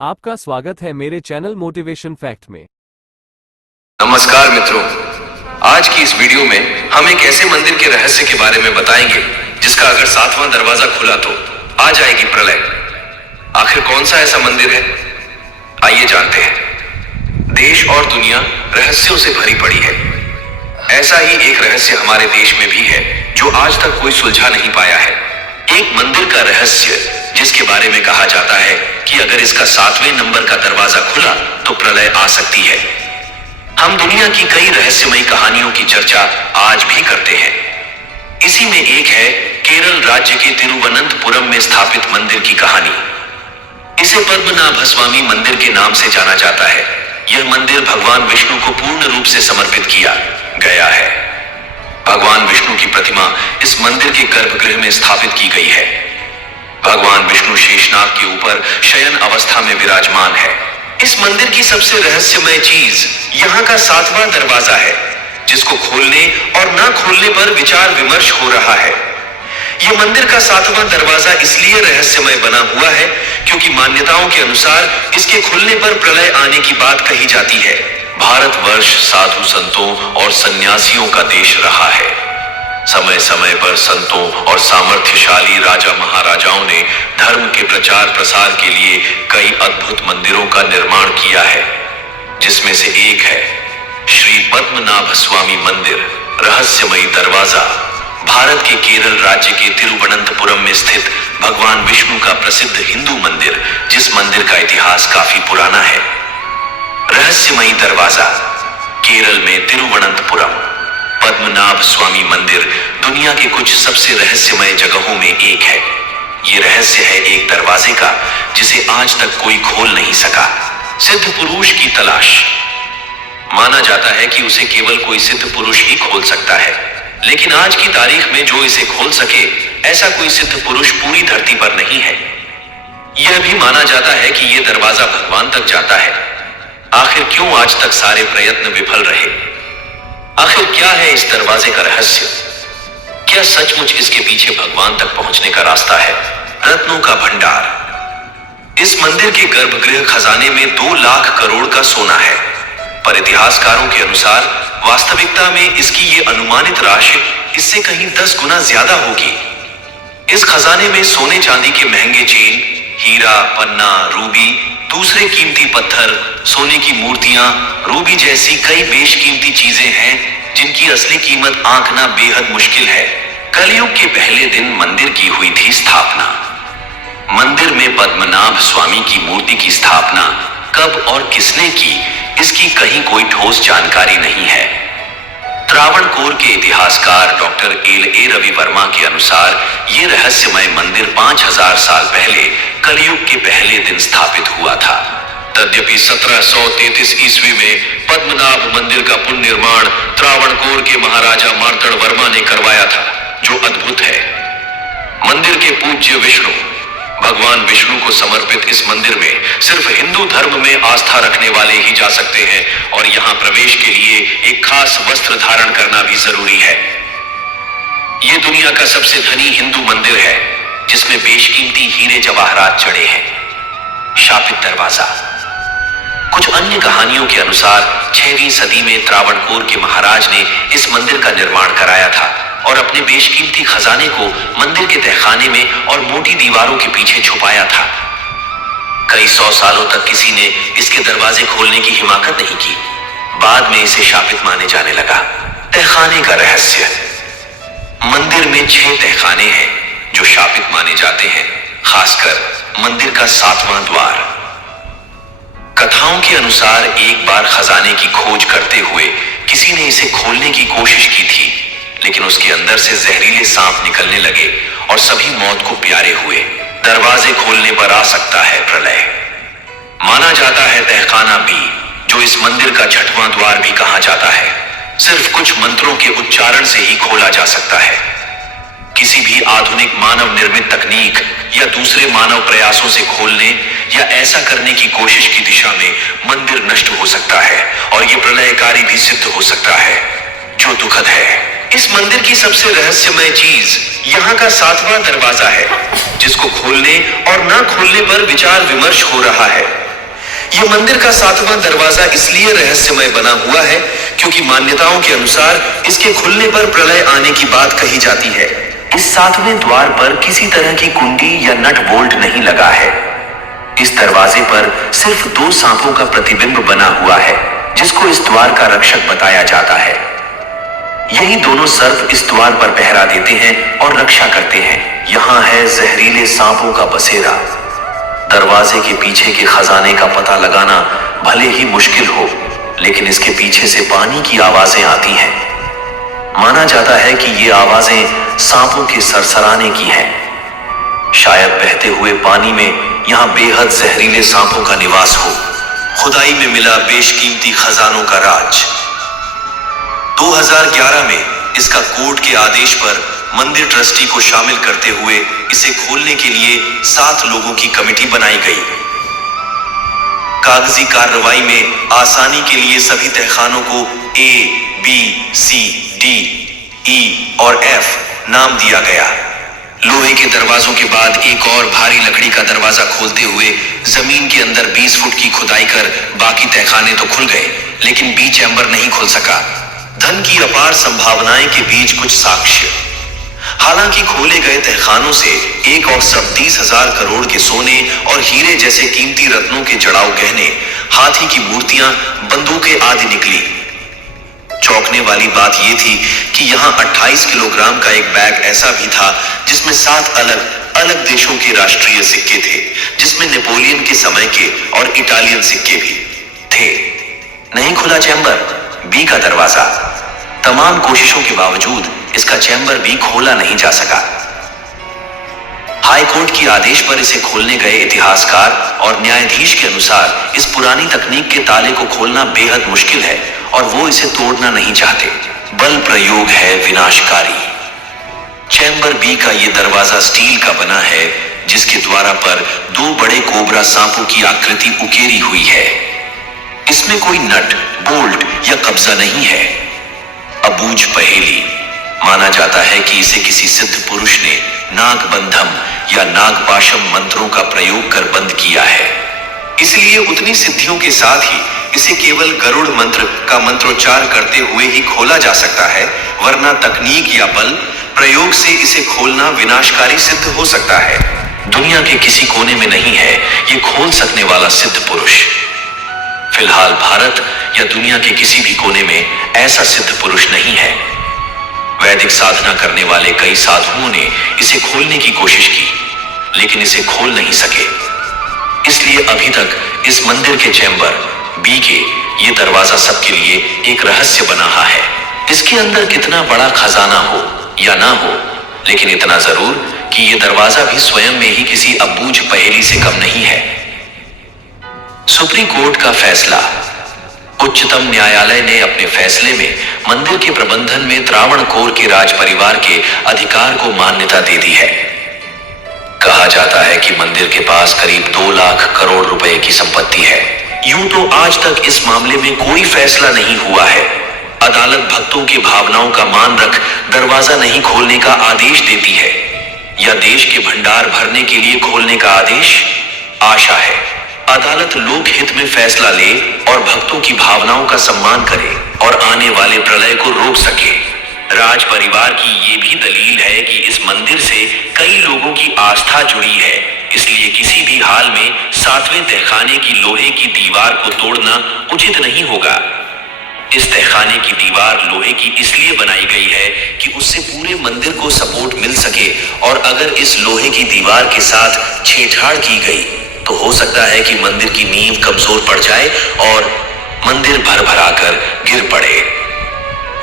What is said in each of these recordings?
आपका स्वागत है मेरे चैनल मोटिवेशन फैक्ट में। नमस्कार मित्रों, आज की इस वीडियो में हम एक ऐसे मंदिर के रहस्य के बारे में बताएंगे जिसका अगर 7वां दरवाजा खुला तो आ जाएगी प्रलय। आखिर कौन सा ऐसा मंदिर है, आइए जानते हैं। देश और दुनिया रहस्यों से भरी पड़ी है। ऐसा ही एक रहस्य हमारे देश में भी है जो आज तक कोई सुलझा नहीं पाया है। एक मंदिर का रहस्य जिसके बारे में कहा जाता है कि अगर इसका 7वें नंबर का दरवाजा खुला तो प्रलय आ सकती है। हम दुनिया की कई रहस्यमयी कहानियों की चर्चा आज भी करते हैं। इसी में एक है केरल राज्य के तिरुवनंतपुरम में स्थापित मंदिर की कहानी। इसे पद्मनाभस्वामी मंदिर के नाम से जाना जाता है। यह मंदिर भगवान विष्णु को पूर्ण रूप से समर्पित किया गया है। भगवान विष्णु की प्रतिमा इस मंदिर के गर्भगृह में स्थापित की गई है। भगवान विष्णु शेषनाग के ऊपर शयन अवस्था में विराजमान है। इस मंदिर की सबसे रहस्यमय चीज यहाँ का 7वां दरवाजा है, जिसको खोलने और ना खोलने पर विचार विमर्श हो रहा है। यह मंदिर का 7वां दरवाजा इसलिए रहस्यमय बना हुआ है क्योंकि मान्यताओं के अनुसार इसके खुलने पर प्रलय आने की बात कही जाती है। भारतवर्ष साधु संतों और सन्यासियों का देश रहा है। समय समय पर संतों और सामर्थ्यशाली राजा महाराजाओं ने धर्म के प्रचार प्रसार के लिए कई अद्भुत मंदिरों का निर्माण किया है, जिसमें से एक है श्री पद्मनाभस्वामी मंदिर, रहस्यमयी दरवाजा। भारत के केरल राज्य के तिरुवनंतपुरम में स्थित भगवान विष्णु का प्रसिद्ध हिंदू मंदिर, जिस मंदिर का इतिहास काफी पुराना है। रहस्यमयी दरवाजा, केरल में तिरुवनंतपुरम पद्मनाभ स्वामी मंदिर दुनिया के कुछ सबसे रहस्यमय जगहों में एक है। यह रहस्य है एक दरवाजे का जिसे आज तक कोई खोल नहीं सका। सिद्ध पुरुष की तलाश। माना जाता है कि उसे केवल कोई सिद्ध पुरुष ही खोल सकता है, लेकिन आज की तारीख में जो इसे खोल सके ऐसा कोई सिद्ध पुरुष पूरी धरती पर नहीं है। यह भी माना जाता है कि यह दरवाजा भगवान तक जाता है। आखिर क्यों आज तक सारे प्रयत्न विफल रहे? आखिर क्या है इस दरवाजे का रहस्य? क्या सचमुच इसके पीछे भगवान तक पहुंचने का रास्ता है? रत्नों का भंडार। इस मंदिर के गर्भगृह खजाने में 2 लाख करोड़ का सोना है, पर इतिहासकारों के अनुसार वास्तविकता में इसकी ये अनुमानित राशि इससे कहीं 10 गुना ज्यादा होगी। इस खजाने में सोने चांदी के महंगे चेन, हीरा, पन्ना, रूबी, दूसरे कीमती पत्थर, सोने की मूर्तियां, रूबी जैसी कई बेशकीमती चीजें हैं जिनकी असली कीमत आंकना बेहद मुश्किल है। कलयुग के पहले दिन मंदिर की हुई थी स्थापना। मंदिर में पद्मनाभ स्वामी की मूर्ति की स्थापना कब और किसने की, इसकी कहीं कोई ठोस जानकारी नहीं है। त्रावणकोर के इतिहासकार डॉक्टर एल रवि वर्मा के अनुसार यह रहस्यमय मंदिर 5000 साल पहले कलयुग के पहले दिन स्थापित हुआ था। तद्यपि 1733 ईस्वी में पद्मनाभ मंदिर का पुनर्निर्माण त्रावणकोर के महाराजा मार्तंड वर्मा ने करवाया था, जो अद्भुत है। मंदिर के पूज्य विष्णु, भगवान विष्णु को समर्पित इस मंदिर में सिर्फ हिंदू धर्म में आस्था रखने वाले ही जा सकते हैं और यहाँ प्रवेश के लिए एक खास वस्त्र धारण करना भी जरूरी है। यह दुनिया का सबसे धनी हिंदू मंदिर है, जिसमें बेशकीमती हीरे जवाहरात जड़े हैं। शापित दरवाजा। कुछ अन्य कहानियों के अनुसार 6वीं सदी में त्रावणकोर के महाराज ने इस मंदिर का निर्माण कराया था और अपने बेशकीमती खजाने को मंदिर के तहखाने में और मोटी दीवारों के पीछे छुपाया था। कई 100 सालों तक किसी ने इसके दरवाजे खोलने की हिम्मत नहीं की। बाद में इसे शापित माने जाने लगा। तहखाने का रहस्य। मंदिर में 6 तहखाने हैं जो शापित माने जाते हैं, खासकर मंदिर का 7वां द्वार। कथाओं के अनुसार एक बार खजाने की खोज करते हुए किसी ने इसे खोलने की कोशिश की थी, लेकिन उसके अंदर से जहरीले सांप निकलने लगे और सभी मौत को प्यारे हुए। दरवाजे खोलने पर आ सकता है प्रलय। माना जाता है तहखाना बी, जो इस मंदिर का 6वां द्वार भी कहा जाता है, सिर्फ कुछ मंत्रों के उच्चारण से ही खोला जा सकता है। किसी भी आधुनिक मानव निर्मित तकनीक या दूसरे मानव प्रयासों से खोलने या ऐसा करने की कोशिश की दिशा में मंदिर नष्ट हो सकता है और यह प्रलयकारी भी सिद्ध हो सकता है, जो दुखद है। इस मंदिर की सबसे रहस्यमय चीज यहाँ का 7वां दरवाजा है, जिसको खोलने और ना खोलने पर विचार विमर्श हो रहा है। यह मंदिर का 7वां दरवाजा इसलिए रहस्यमय बना हुआ है क्योंकि मान्यताओं के अनुसार इसके खुलने पर प्रलय आने की बात कही जाती है। इस 7वें द्वार पर किसी तरह की कुंडी या नट बोल्ट नहीं लगा है। इस दरवाजे पर सिर्फ 2 सांपों का प्रतिबिंब बना हुआ है, जिसको इस द्वार का रक्षक बताया जाता है। यही दोनों सर्प इस द्वार पर पहरा देते हैं और रक्षा करते हैं। यहाँ है जहरीले सांपों का बसेरा। दरवाजे के पीछे के खजाने का पता लगाना भले ही मुश्किल हो, लेकिन इसके पीछे से पानी की आवाजें आती हैं। माना जाता है कि ये आवाजें सांपों के सरसराने की हैं। शायद बहते हुए पानी में यहाँ बेहद जहरीले सांपों का निवास हो। खुदाई में मिला बेशकीमती खजानों का राज। 2011 में इसका कोर्ट के आदेश पर मंदिर ट्रस्टी को शामिल करते हुए इसे खोलने के लिए 7 लोगों की कमेटी बनाई गई। कागजी कार्रवाई में आसानी के लिए सभी तहखानों को A, B, C, D, E और F नाम दिया गया। लोहे के दरवाजों के बाद एक और भारी लकड़ी का दरवाजा खोलते हुए जमीन के अंदर 20 फुट की खुदाई कर बाकी तहखाने तो खुल गए, लेकिन बी चैम्बर नहीं खुल सका। धन की अपार संभावनाएं के बीच कुछ साक्ष्य। हालांकि खोले गए तहखानों से एक और सब 30,000 करोड़ के सोने और हीरे जैसे कीमती रत्नों के जड़ाऊ गहने, हाथी की मूर्तियां, बंदूकें आदि निकली। चौंकने वाली बात यह थी कि यहाँ 28 किलोग्राम का एक बैग ऐसा भी था जिसमें 7 अलग अलग देशों के राष्ट्रीय सिक्के थे, जिसमें नेपोलियन के समय के और इटालियन सिक्के भी थे। नहीं खुला चैम्बर, बी का दरवाजा। तमाम कोशिशों के बावजूद इसका चैम्बर भी खोला नहीं जा सका। हाई कोर्ट की आदेश पर इसे खोलने गए इतिहासकार और न्यायाधीश के अनुसार इस पुरानी तकनीक के ताले को खोलना बेहद मुश्किल है और वो इसे तोड़ना नहीं चाहते। बल प्रयोग है विनाशकारी। चैम्बर बी का ये दरवाजा स्टील का बना है, जिसके द्वारा पर 2 बड़े कोबरा सांपों की आकृति उकेरी हुई है। इसमें कोई नट, बोल्ट या कब्जा नहीं है। अबूझ पहेली। माना जाता है कि इसे किसी सिद्ध पुरुष ने नागबंधम या नागपाशम मंत्रों का प्रयोग कर बंद किया है। इसलिए उतनी सिद्धियों के साथ ही इसे केवल गरुड़ मंत्र का मंत्रोच्चार करते हुए ही खोला जा सकता है, वरना तकनीक या बल प्रयोग से इसे खोलना विनाशकारी सिद्ध हो सकता है। दुनिया के किसी कोने में नहीं है ये खोल सकने वाला सिद्ध पुरुष। फिलहाल भारत या दुनिया के किसी भी कोने में ऐसा सिद्ध पुरुष नहीं है। वैदिक साधना करने वाले कई साधुओं ने इसे खोलने की कोशिश की, लेकिन इसे खोल नहीं सके। इसलिए अभी तक इस मंदिर के चैम्बर बी के ये दरवाजा सबके लिए एक रहस्य बना है। इसके अंदर कितना बड़ा खजाना हो या ना हो, लेकिन इतना जरूर कि ये दरवाजा भी स्वयं में ही किसी अबूझ पहेली से कम नहीं है। सुप्रीम कोर्ट का फैसला। उच्चतम न्यायालय ने अपने फैसले में मंदिर के प्रबंधन में त्रावणकोर के राज परिवार के अधिकार को मान्यता दे दी है। कहा जाता है कि मंदिर के पास करीब 2 लाख करोड़ रुपए की संपत्ति है। यूं तो आज तक इस मामले में कोई फैसला नहीं हुआ है। अदालत भक्तों की भावनाओं का मान रख दरवाजा नहीं खोलने का आदेश देती है, या देश के भंडार भरने के लिए खोलने का आदेश। आशा है अदालत लोकहित में फैसला ले और भक्तों की भावनाओं का सम्मान करे और आने वाले प्रलय को रोक सके। राज परिवार की ये भी दलील है कि इस मंदिर से कई लोगों की आस्था जुड़ी है, इसलिए किसी भी हाल में 7वें तहखाने की लोहे की दीवार को तोड़ना उचित नहीं होगा। इस तहखाने की दीवार लोहे की इसलिए बनाई गई है कि उससे पूरे मंदिर को सपोर्ट मिल सके, और अगर इस लोहे की दीवार के साथ छेड़छाड़ की गई तो हो सकता है कि मंदिर की नींव कमजोर पड़ जाए और मंदिर भर भराकर गिर पड़े।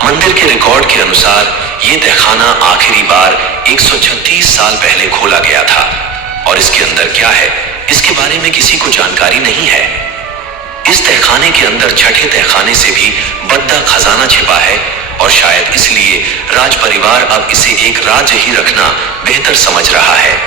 मंदिर के रिकॉर्ड के अनुसार यह तहखाना आखिरी बार 136 साल पहले खोला गया था, और इसके अंदर क्या है इसके बारे में किसी को जानकारी नहीं है। इस तहखाने के अंदर छठे तहखाने से भी बड़ा खजाना छिपा है, और शायद इसलिए राज परिवार अब इसे एक राज ही रखना बेहतर समझ रहा है,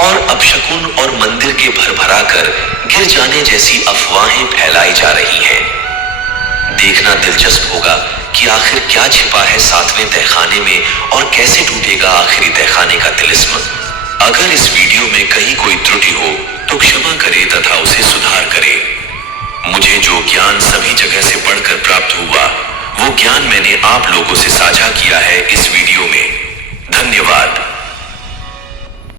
और अपशकुन और मंदिर के भरभरा कर गिर जाने जैसी अफवाहें फैलाई जा रही हैं। देखना दिलचस्प होगा कि आखिर क्या छिपा है 7वें तहखाने में और कैसे टूटेगा आखिरी तहखाने का तिलिस्म। अगर इस वीडियो में कहीं कोई त्रुटि हो तो क्षमा करे तथा उसे सुधार करे। जो ज्ञान सभी जगह से पढ़कर प्राप्त हुआ, वो ज्ञान मैंने आप लोगों से साझा किया है इस वीडियो में।